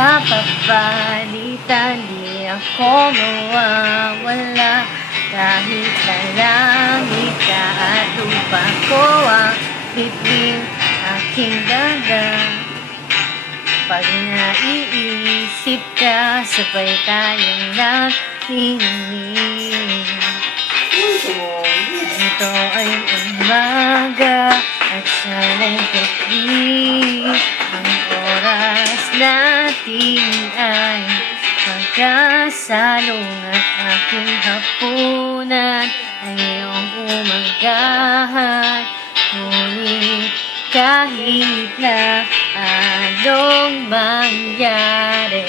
kapapalitan, di ako mawawala. Kahit na langit ka at lupa ko ang bibig aking dada. Pag naiisip ka, sabay tayong nakinig. Ito ay umaga at sana'y gabi. Ang oras natin ay magkasalong at aking hapunan ay iyong umagahan. Ngunit kahit na anong mangyari,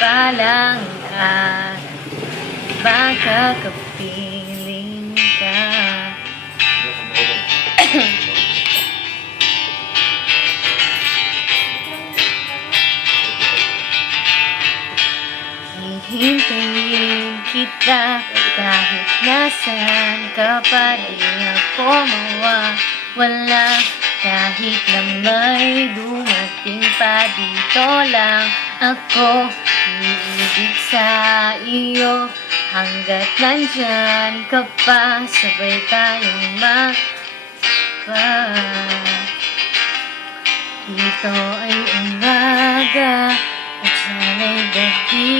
palang at magkakapiling ka. Hihintayin kita kahit nasan ka pa, di ako mawawala. Kahit na may dumating pa, dito lang ako iibig sa iyo. Hanggat nandyan ka pa, sabay tayong Ito ay umaga at sana'y gabi.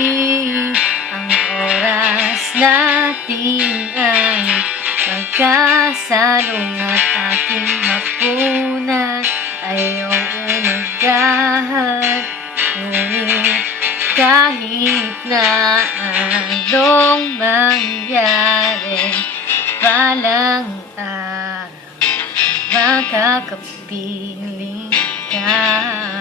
Ang oras natin ay magkasalong at aking hapunan ay iyong umagahan. Ngunit kahit na anong mangyari, palang makakapiling ka.